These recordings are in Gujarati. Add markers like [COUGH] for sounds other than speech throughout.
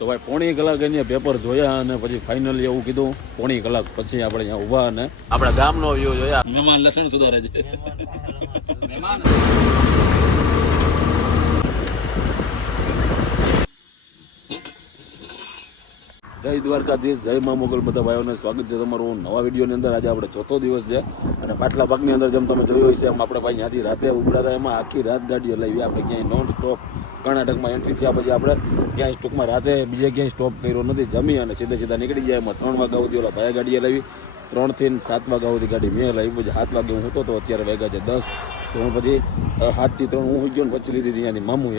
તો ભાઈ પોણી કલાક અહીંયા પેપર જોયા અને પછી ફાઇનલી એવું કીધું પોણી કલાક પછી આપણે અહીંયા ઊભા અને આપણા ગામનો વ્યૂ જોયા. મહેમાન લસણ સુધારે છે. મહેમાન. જય દ્વારકાધીશ જય મા મોગલ. બધા ભાઈઓને સ્વાગત છે તમારું નવા વિડીયોની અંદર. આજે આપણે ચોથો દિવસ છે અને પાટલા ભાગની અંદર જેમ તમે જોયું હશે એમ આપણે ભાઈ ત્યાંથી રાતે હતા એમાં આખી રાત ગાડીઓ લાવી આપણે ક્યાંય નોન સ્ટોપ કર્ણાટકમાં એન્ટ્રી થયા પછી આપણે ક્યાંય ટૂંકમાં રાતે બીજે ક્યાંય સ્ટોપ કર્યો નથી. જમી અને સીધે સીધા નીકળી જાય એમાં ત્રણ વાગ્યા સુધી ઓલા ભાઈ ગાડીએ લાવી. ત્રણથી સાત વાગ્યા સુધી ગાડી મેં લાવી. પછી સાત વાગે હું હતો તો અત્યારે વાગ્યા છે દસ. તો હું પછી સાતથી ત્રણ હું ગયો ને પછી લીધી હતી ત્યાંથી મામું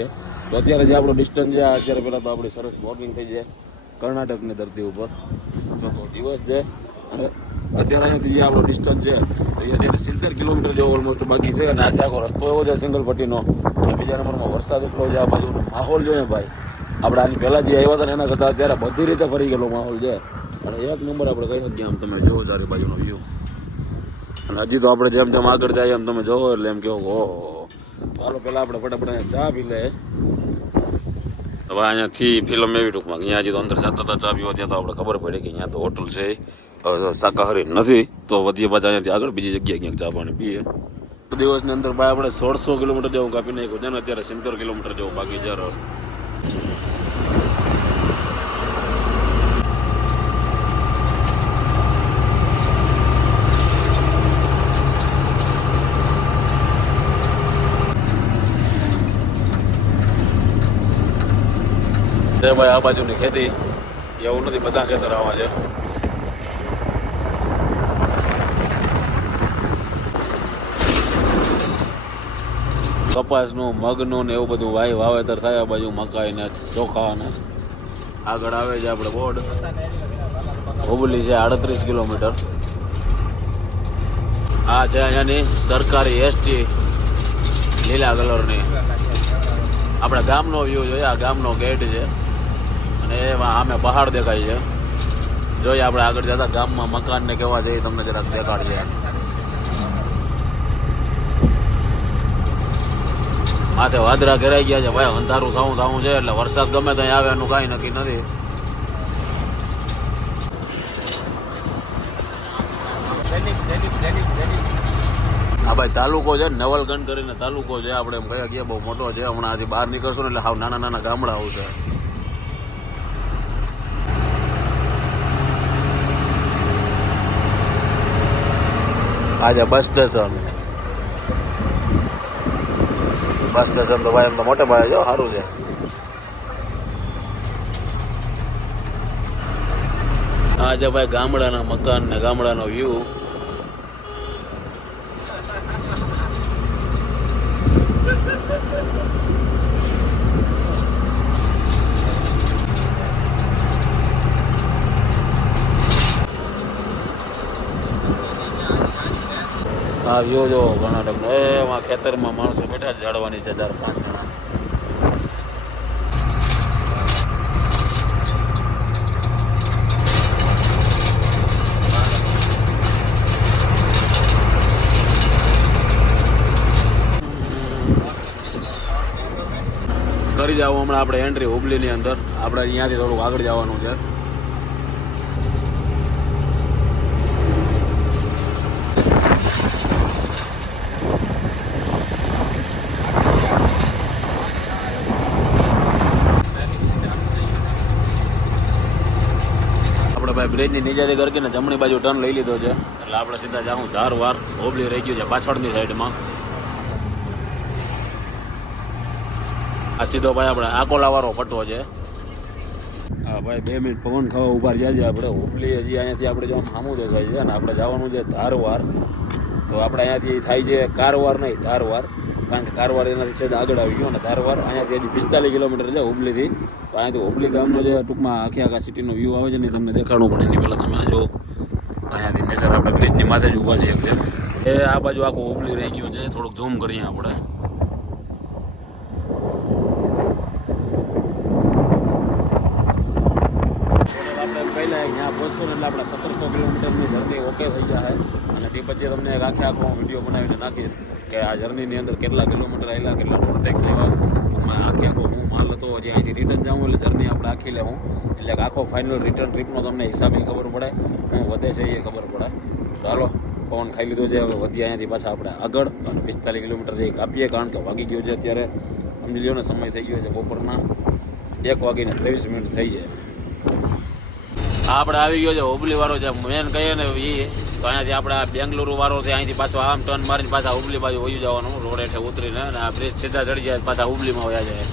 તો અત્યારે જે આપણો ડિસ્ટન્સ છે અત્યારે પહેલાં તો આપણી સરસ વોકિંગ થઈ જાય. કર્ણાટકની ધરતી ઉપર. ચોથો દિવસ છે. અને અત્યારે અહીંયાથી જે આપણો ડિસ્ટન્સ છે અત્યારે સિત્તેર કિલોમીટર જેવો ઓલમોસ્ટ બાકી છે અને આજે આખો રસ્તો એવો છે સિંગલ પટ્ટીનો અને બીજા નંબરમાં વરસાદ એટલો છે, આ બાજુ માહોલ જોઈએ ભાઈ. આપણે આની પહેલાં જે આવ્યા હતા ને એના કરતાં અત્યારે બધી રીતે ફરી ગયેલો માહોલ છે. અને એક નંબર આપણે કહી શકીએ આમ તમે જોવો ચારે બાજુનો વ્યૂ અને હજી તો આપણે જેમ જેમ આગળ જાય એમ તમે જોવો એટલે એમ કહો ઓહો. ચાલો પહેલાં આપણે ફટાફટ ચા પી લે હવે અહીંયાથી ફિલ્મ એવી ટૂંકમાં અહીંયા હજી તો અંદર જતા હતા ચા પીવા, ત્યાં તો આપણે ખબર પડી કે અહીંયા તો હોટલ છે. શાકાહારી નથી, તો વધીએ પાછા અહીંયાથી આગળ, બીજી જગ્યાએ ક્યાંક ચા પાણી પીએ. દિવસની અંદર ભાઈ આપણે સોળસો કિલોમીટર જેવું કાપી નાખ્યું છે ને અત્યારે સિત્તેર કિલોમીટર જેવું બાકી જ્યારે તે ભાઈ, આ બાજુની ખેતી એવું નથી, બધા ખેતર આવા છે. કપાસનું, મગનું ને એવું બધું વાય વાવેતર થાય બાજુ મકાઈ ને ચોખા ને. આગળ આવે છે આપણે બોર્ડ. હુબલી છે આડત્રીસ કિલોમીટર. આ છે અહીંયાની સરકારી એસટી લીલા કલરની. આપણા ગામનો વ્યૂ જોઈએ, આ ગામનો ગેટ છે. અને એમાં આમે પહાડ દેખાય છે. જોઈએ આપણે આગળ જતા ગામમાં મકાન ને કેવા છે તમને જરાક દેખાડશે માથે વાદરા ઘેરાઈ ગયા છે. ભાઈ, અંધારું થવું થવું છે એટલે વરસાદ ગમે ત્યાં આવે એનું કાંઈ નક્કી નથી. આ ભાઈ તાલુકો છે નવલગંજ કરીને તાલુકો છે. આપણે એમ કહીએ ગયા બહુ મોટો છે. હમણાં આજે બહાર નીકળશું એટલે હાવ નાના નાના ગામડાઓ છે. આજે બસ સ્ટેશન બસ સ્ટેશન તો ભાઈ એમ તો મોટે ભાઈ જો, સારું છે. આજે ભાઈ ગામડાના મકાન ને ગામડાનો વ્યૂ આ વ્યૂ જો કર્ણાટકનો એમાં ખેતરમાં માણસો બેઠા ઝાડવાની છે ચાર પાંચ જણા. કરી જાવ હમણાં આપણે એન્ટ્રી હુબલીની અંદર. આપણે અહીંયાથી થોડુંક આગળ જવાનું છે આપણે ભાઈ બ્રિજની નીચેથી કરીને જમણી બાજુ ટર્ન લઈ લીધો છે. એટલે આપણે સીધા જાઉં ધારવાર હોબલી રહી ગયું છે પાછળની સાઈડમાં. આ સીધો ભાઈ આપણે આકોલા વાળો પટ્ટો છે. હા ભાઈ, બે મિનિટ પવન ખાવા ઊભા રહ્યા છે આપણે. હોબલી હજી અહીંયાથી આપણે જો સામું દેખાય છે અને આપણે જવાનું છે ધારવાર તો આપણે અહીંયાથી થાય છે કારવાર નહીં ધારવાર કારણ કે કારવાર એનાથી છે આગળ આવી ગયો અને ધારવાર અહીંયાથી હજી પિસ્તાલીસ કિલોમીટર છે હુબલીથી. તો અહીંયાથી ઓબલી ગામનો જે ટૂંકમાં આખી આખા સિટીનો વ્યૂ આવે છે ને તમને દેખાડવું પડે એની પહેલાં તમે જો અહીંયાથી નેચર આપણે બ્રિજની માથે જ ઊભા છીએ એકદમ એ આ બાજુ આખું ઓબલી રહી ગયું છે. થોડુંક ઝૂમ કરીએ આપણે. આપણે પહેલાં અહીંયા પહોંચશું એટલે આપણે સત્તરસો કિલોમીટરની જર્ની ઓકે થઈ જાય અને તે પછી તમને આખે આખો વીડિયો બનાવીને નાખીશ કે આ જર્નીની અંદર કેટલા કિલોમીટર આવેલા કેટલા ટોલ ટેક્સ લેવા. એમાં આખે હું માલ હતો, હજી અહીંથી રિટર્ન જાઉં એટલે જર્ની આપણે આખી લેવું. એટલે આખો ફાઇનલ રિટર્ન ટ્રીપનો તમને હિસાબે ખબર પડે હું વધે છે એ ખબર પડે. ચાલો પવન ખાઈ લીધો છે, હવે વધી અહીંયાથી પાછા આપણે આગળ અને પિસ્તાલીસ કિલોમીટર જે કાપીએ કારણ કે વાગી ગયો છે અત્યારે. સમજી લ્યો ને, સમય થઈ ગયો છે બપોરના એક વાગીને ત્રેવીસ મિનિટ થઈ જાય. આપણે આવી ગયો છે, હુબલી વાળો જે મેન કહીએ ને એ તો અહીંયાથી આપણે બેંગલુરુ વાળો છે, અહીંથી પાછો આમ ટર્ન મારીને પાછા હુબલી બાજુ વયું જવાનું, રોડ હેઠે ઉતરીને અને આ બ્રિજ સીધા ચડી જાય પાછા હુબલીમાં વયા જાય.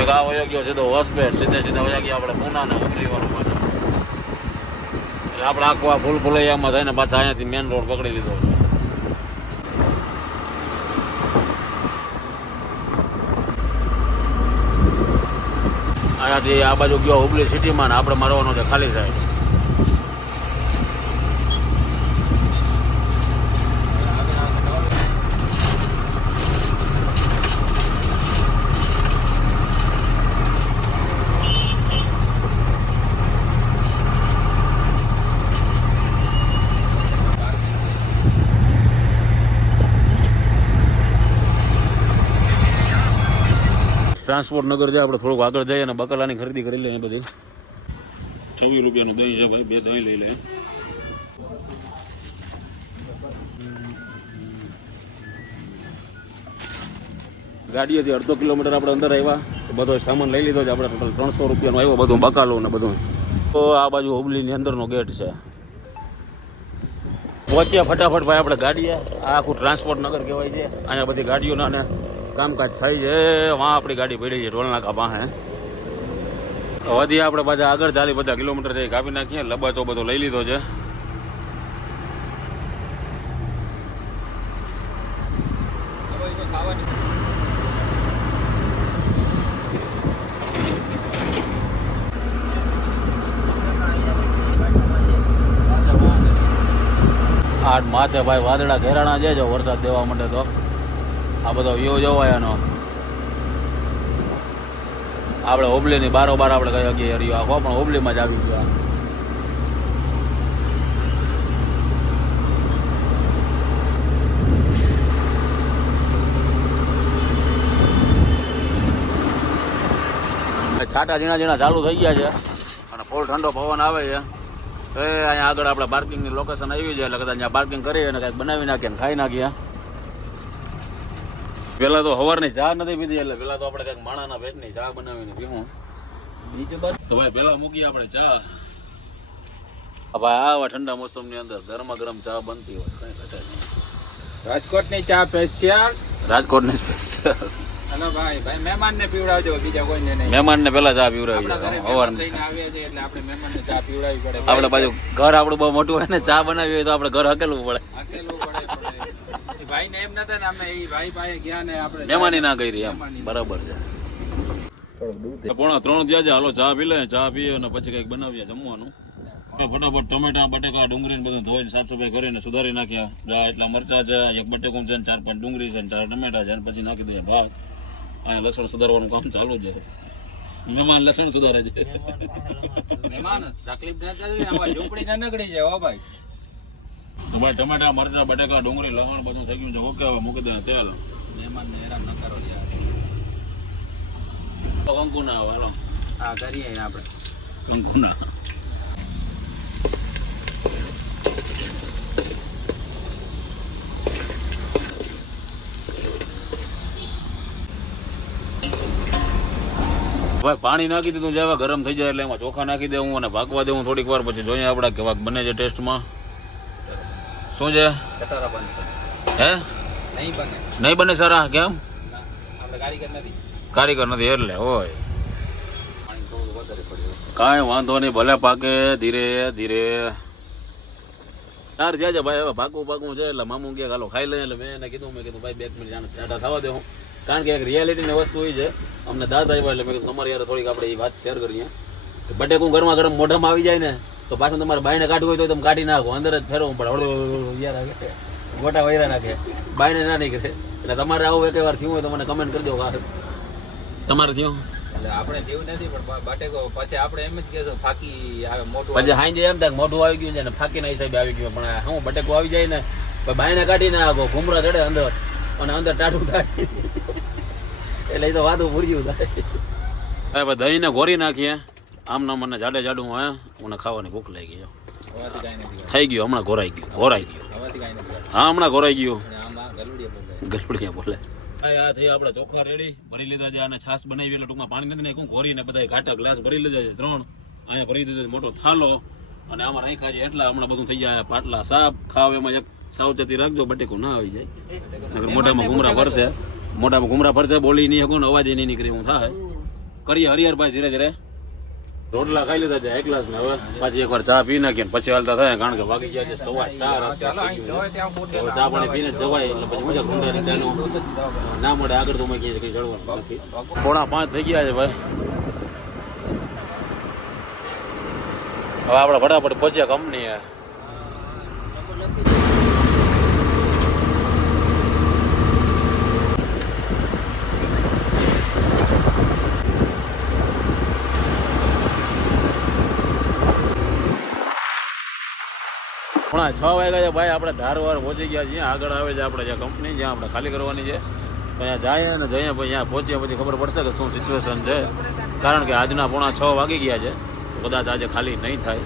એક આ ગયો સીધો હોસ્પેટ સીધે સીધા વયા ગયા આપણે પૂના ને હુબલી વાળો એટલે આપણે આખું આ ફૂલ ફૂલૈયામાં થઈને પાછા અહીંયાથી મેન રોડ પકડી લીધો. અહીંયાથી આ બાજુ ગયો હુબલી સિટીમાં ને આપણે મારવાનો છે ખાલી સાઈડ ટ્રાન્સપોર્ટ નગર જાય, આપણે થોડુંક આગળ જઈએ અને બકલાની ખરીદી કરી લઈએ બધી. છવ્વીસ રૂપિયાનું દહીં છે ભાઈ, બે દહીં લઈ લે. ગાડીએથી અડધો કિલોમીટર આપણે અંદર આવ્યા બધો સામાન લઈ લીધો છે, આપણે ટોટલ ત્રણસો રૂપિયાનો આવ્યો, બધું બકાલો ને બધું. તો આ બાજુ હુબલીની અંદરનો ગેટ છે. પહોંચ્યા ફટાફટ ભાઈ આપણે ગાડીએ, આ આખું ટ્રાન્સપોર્ટ નગર કહેવાય છે. અહીંયા બધી ગાડીઓના ને કામકાજ થાય છે, વાં આપણી ગાડી પડી છે ટોલનાકા પાસે. વધી આપણે પાછા આગળ ચાલી બધા કિલોમીટર જઈ કાપી નાખીએ, લબાચો બધો લઈ લીધો છે. આઠ માથે ભાઈ વાદળા ઘેરાણા છે, જો વરસાદ દેવા માંડે તો. આ બધો વ્યૂ જોવાય એનો. આપણે હોબલીની બારોબાર આપણે કહી શકીએ રહ્યો. આખો પણ હોબલીમાં જ આવી ગયો છાટા ઝીણા ઝીણા ચાલુ થઈ ગયા છે. અને ફૂલ ઠંડો પવન આવે છે. એ અહીંયા આગળ આપણે પાર્કિંગની લોકેશન આવી છે, એટલે કદાચ અહીંયા પાર્કિંગ કરી અને કંઈક બનાવી નાખીએ ખાઈ નાખીએ. પેલા તો સવારની ચા નથી પીધી એટલે પેલા તો આપણે કંઈક માણાના પેટની ચા બનાવીને પીવું બીજું તો ભાઈ પેલા મૂકીએ આપણે ચા. ભાઈ આવા ઠંડા મોસમની અંદર ગરમા ગરમ ચા બનતી હોય કઈ ઘટે નહીં. રાજકોટની ચા સ્પેશિયલ રાજકોટની સ્પેશિયલ હલો ભાઈ ભાઈ મહેમાનને પીવડાવજો બીજા કોઈને નહીં. મહેમાનને પેલા ચા પીવડાવી સવારની થઈને છે એટલે આપણે મહેમાનને ચા પીવડાવવી પડે. આપણે બાજુ ઘર આપણું બહુ મોટું હોય ને ચા બનાવી હોય તો આપણે ઘર હકેલવું પડે. પડે પડે. ભાઈ ને એમ નતા ને અમે એ ભાઈ પાસે ગયા ને આપણે મહેમાની ના કરી એમ. બરાબર છે. પોણા ત્રણ થયા છે હાલો ચા પી લે ચા પીએ અને પછી કંઈક બનાવીએ જમવાનું. ફટાફટ ટમેટા બટેકા ડુંગળી ને બધું ધોઈને સાફ સફાઈ કરીને સુધારી નાખ્યા. એટલા મરચા છે એક બટેકું છે ને ચાર પાંચ ડુંગળી છે ને ચાર ટમેટા છે પછી નાખી દઈએ ભાત. અહીંયા લસણ સુધારવાનું કામ ચાલુ છે. મહેમાન લસણ સુધારે છે. મહેમાન તકલીફ ના ઝૂંપડી ના નગડી જાય હો ભાઈ. તો ભાઈ ટમેટા મરચા બટેકા ડુંગળી લવણ બધું થઈ ગયું છે. ઓકે હવે મૂકી દે તેલ મહેમાનને હેરાન ન કરો યાર. કંકુ ના આવે હાલો. હા કરીએ આપણે. કંકુ ના ભાઈ પાણી નાખી દીધું છે ગરમ થઈ જાય એટલે એમાં ચોખા નાખી દેવું અને ભાગવા દેવું થોડીક વાર પછી જોઈએ આપણે કેવાક બને છે ટેસ્ટમાં. શું છે? હે? નહીં બને. નહીં બને સારા? કેમ? કારીગર નથી. એટલે હોય કાંઈ વાંધો નહીં ભલે પાકે ધીરે ધીરે. તાર જ્યાં ભાઈ હવે પાકું પાકું છે એટલે મામું કે હાલો ખાઈ લઈએ એટલે મેં એને કીધું મેં કીધું ભાઈ બે મિનિટ જાણે ચાટા થવા દે હું. કારણ કે એક રિયાલિટીની વસ્તુ એ છે અમને દાદા આવ્યા એટલે મેં કીધું તમારી યાર થોડીક આપણે એ વાત શેર કરીએ. બટેકું ગરમા ગરમ મોઢામાં આવી જાય ને તો પાછું તમારે બાયને કાઢવું હોય તો તમે કાઢી નાખો. અંદર જ ફેરવું પડે. હળવું યાર ગોટા વૈરા નાખે. બાયને ના નીકળે. એટલે તમારે આવું એક વાર થયું હોય તો મને કમેન્ટ કરજો તમારે થયું? એટલે આપણે જેવું નથી પણ બટેકો પછી આપણે એમ જ કહેશું ફાકી આવે મોટું પછી હાંજે એમ થાય કે મોઢું આવી ગયું છે ને ફાકીના હિસાબે આવી ગયું. પણ હું બટેકો આવી જાય ને બાયને કાઢીને આખો ઘૂમરા ચડે અંદર. અને અંદર ટાટું થાય. [LAUGHS] એટલે એ તો વાતું ભૂર્યું થાય. દહીં ને ઘોરી નાખીએ. આમ ના મને જાડે જાડું હે મને ખાવાની ભૂખ લાગી ગઈ નથી થઈ ગયું હમણાં ઘોરાઈ ગયું ઘોરાઈ ગયું. હા હમણાં ઘોરાઈ ગયું. ગલુડિયા બોલે. આ થઈ આપણે ચોખા રેડી ભરી લીધા છે અને છાશ બનાવી એટલે ટૂંકમાં પાણી નથી નાખ્યું ઘોરીને બધા ઘાટા ગ્લાસ ભરી લીધા છે ત્રણ. અહીંયા ભરી દીધો મોટો થાલો અને આમાં રાખ્યા છે એટલા હમણાં બધું થઈ જાય પાટલા સાપ ખાવ એમાં એક સાવચેતી રાખજો બટેકું ના આવી જાય. મોટામાં ઘુમરા ફરશે. મોટામાં ઘુમરા ફરશે બોલી નહીં શકું ને અવાજ નહીં નીકળી હું થાય. કરીએ હરિહરભાઈ ધીરે ધીરે. રોટલા ખાઈ લીધા છે, એક ગ્લાસ ને હવે પાછી એકવાર ચા પી નાખીએ પછી હાલતા થાય, કારણ કે વાગી ગયા છે સવા ચાર હવે ચા પાણી પીને જવાય, એટલે પછી મજા ગુંડાની ચાનો, ના મળે આગળ તો મેં કહીએ કઈ જળવાનું નથી. પોણા પાંચ થઈ ગયા છે ભાઈ. હવે આપણે ફટાફટ પહોંચ્યા કંપની પોણા છ વાગ્યા છે ભાઈ, આપણે ધારવાર પહોંચી ગયા છીએ. આગળ આવે છે આપણે જ્યાં કંપની જ્યાં આપણે ખાલી કરવાની છે. ત્યાં જઈએ અને જઈએ, પછી ત્યાં પહોંચ્યા પછી ખબર પડશે કે શું સિચ્યુએશન છે. કારણ કે આજના પોણા છ વાગી ગયા છે. તો કદાચ આજે ખાલી નહીં થાય.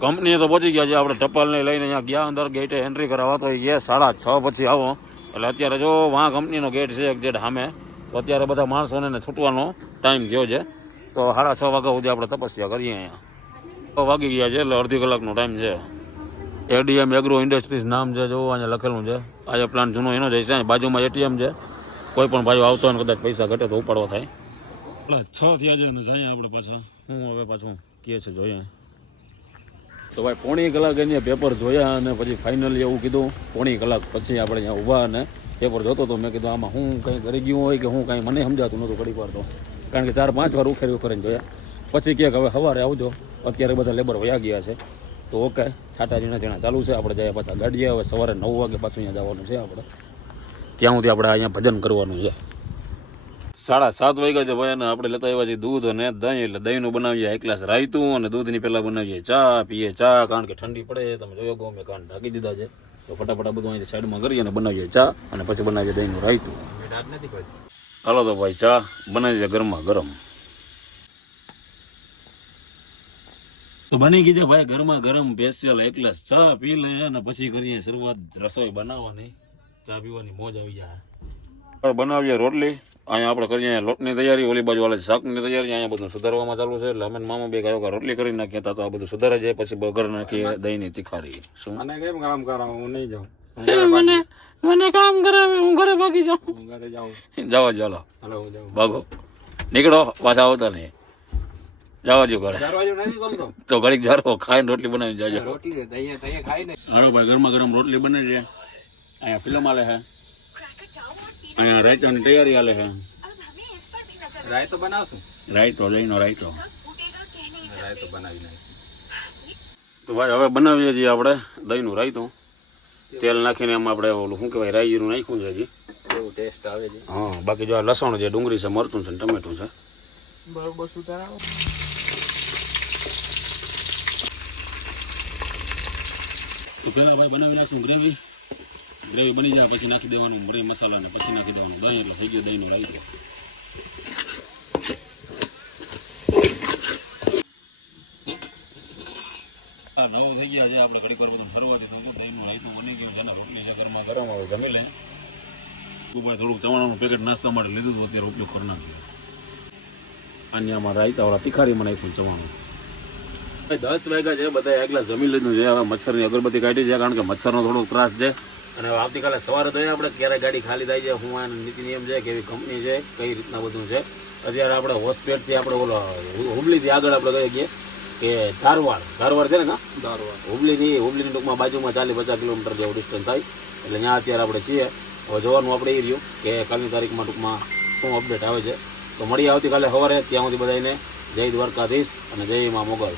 કંપનીએ તો પહોંચી ગયા છે. આપણે ટપાલને લઈને અહીંયા ગયા, અંદર ગેટે એન્ટ્રી કરાવવા. તો એ સાડા છ પછી આવો. એટલે અત્યારે જો વાં કંપનીનો ગેટ છે એક જેટ સામે. તો અત્યારે બધા માણસોને છૂટવાનો ટાઈમ થયો છે. તો સાડા છ વાગ્યા સુધી આપણે તપસ્યા કરીએ અહીંયા. વાગી ગયા છે એટલે અડધી કલાકનો ટાઈમ છે. એડીએમ એગ્રો ઇન્ડસ્ટ્રીઝ નામ છે જો અહીંયા લખેલું છે. આ પ્લાન જૂનો એનો જ છે બાજુમાં એટીએમ છે. કોઈ પણ ભાઈઓ આવતો હોય ને કદાચ પૈસા ઘટે તો ઉપાડવા થાય. છ થયા છે જઈએ આપણે પાછા. હું હવે પાછું કહે છે જોઈએ. તો ભાઈ પોણી કલાક એને પેપર જોયા અને પછી ફાઇનલી એવું કીધું પોણી કલાક પછી આપણે અહીંયા ઊભા અને પેપર જોતો તો મેં કીધું આમાં હું કંઈ કરી ગયું હોય કે હું કાંઈ મને સમજાતું નહોતું ઘડીક વાર તો. કારણ કે ચાર પાંચ વાર ઉખેરી ઉખેરીને જોયા. પછી કહે કે હવે સવારે આવજો અત્યારે બધા લેબર વયા ગયા છે. તો ઓકે છાટા ઝીણા ઝીણા ચાલુ છે. આપણે જઈએ પાછા ગાડીએ. હવે સવારે નવ વાગે પાછું અહીંયા જવાનું છે આપણે. ત્યાં સુધી આપણે અહીંયા ભજન કરવાનું છે. સાડા સાત વાગ્યા છે ભાઈ અને આપણે લેતા આવ્યા છીએ દૂધ અને દહીં. એટલે દહીંનું બનાવીએ એક ગ્લાસ રાયતું અને દૂધની પહેલાં બનાવીએ ચા પીએ ચા કારણ કે ઠંડી પડે. તમે જોયો કહો મેં કાન ઢાંકી દીધા છે. તો ફટાફટ બધું અહીંથી સાઈડમાં કરીએ અને બનાવીએ ચા અને પછી બનાવીએ દહીંનું રાયતું. હાલો તો ભાઈ ચા બનાવી છે ગરમા ગરમ. તો બની ગઈ છે ભાઈ ગરમા ગરમ સ્પેશિયલ એટલે ચા પી લે અને પછી કરીએ શરૂઆત. રસોઈ બનાવવાની. ચા પીવાની મોજ આવી જાય. બનાવીએ રોટલી. અહીંયા આપણે કરીએ લોટની તૈયારી ઓલી બાજુ વાળા શાકની તૈયારી. અહીંયા બધું સુધારવામાં ચાલુ છે. એટલે અમે મામા બે ગાયો રોટલી કરી નાખીએ તો આ બધું સુધારાઈ જાય પછી બગર નાખીએ દહીંની તીખારી. શું? મને કેમ કામ કરાવું? હું નહીં જાઉં. મને મને કામ કરાવે હું ઘરે ભાગી જાઉં. ઘરે જાઉં. જવા ચાલો હાલો હું જાઉં. ભાગો. નીકળો પાછા આવતા નહીં. જવા દો ઘરે તો. ઘડીક જારો ખાઈને રોટલી બનાવીને જાજો. રોટલી હાલો ભાઈ ગરમા ગરમ રોટલી બને છે. અહીંયા ફિલ્મ આલે છે. અહીંયા રાયતાની તૈયારી આલે છે. રાયતો બનાવશું. રાયતો જઈનો રાયતો. રાયતો બનાવી નાખી તો ભાઈ હવે બનાવીએ છીએ આપણે દહીંનું રાયતું. તેલ નાખીને એમાં આપણે ઓલું શું કહેવાય રાઈ જીરું નાખ્યું છે હજી. ટેસ્ટ આવે છે. હા બાકી જો આ લસણ છે ડુંગળી છે મરચું છે ને ટમેટું છે. બરોબર સુધારાવો. તો પહેલાં ભાઈ બનાવી નાખશું ગ્રેવી ગ્રેવી બની જાય, પછી નાખી દેવાનું મરી મસાલા ને પછી નાખી દેવાનું. દહીં એટલે થઈ ગયું દહીંનું રાયતું. આ નવો થઈ ગયા છે, આપણે ઘડીક વાર બધું ફરવાથી થતું દહીંનું રાયતું બની ગયું છે ને રોટલી છે ઘરમાં. ગરમ આવે જમી લે ભાઈ થોડુંક ચવાણાનું પેકેટ નાસ્તા માટે લીધું હતું, અત્યારે ઉપયોગ કરી નાખ્યો. આમાં રાયતાવાળા તિખારીમાં નાખ્યું ચવાણું. દસ વાગ્યા છે બધા એકલા જમી લીધું છે. હવે મચ્છરની અગરબત્તી કાઢી છે કારણ કે મચ્છરનો થોડો ત્રાસ છે. અને આવતીકાલે સવારે તો આપણે ક્યારે ગાડી ખાલી થાય છે હું આ નીતિ નિયમ છે કેવી કંપની છે કઈ રીતના બધું છે. અત્યારે આપણે હોસ્પેટથી આપણે ઓલો હુબલીથી આગળ આપણે કહીએ છીએ કે ધારવાડ. ધારવાડ છે ને ના? ધારવાડ. હુબલીથી હુબલીની ટૂંકમાં બાજુમાં ચાલીસ પચાસ કિલોમીટર જેવું ડિસ્ટન્સ થાય. એટલે ત્યાં અત્યારે આપણે છીએ. હવે જોવાનું આપણે એ રહ્યું કે કાલની તારીખમાં ટૂંકમાં શું અપડેટ આવે છે. તો મળીએ આવતીકાલે સવારે. ત્યાં સુધી બધાને જય દ્વારકાધીશ અને જય મા મોગલ.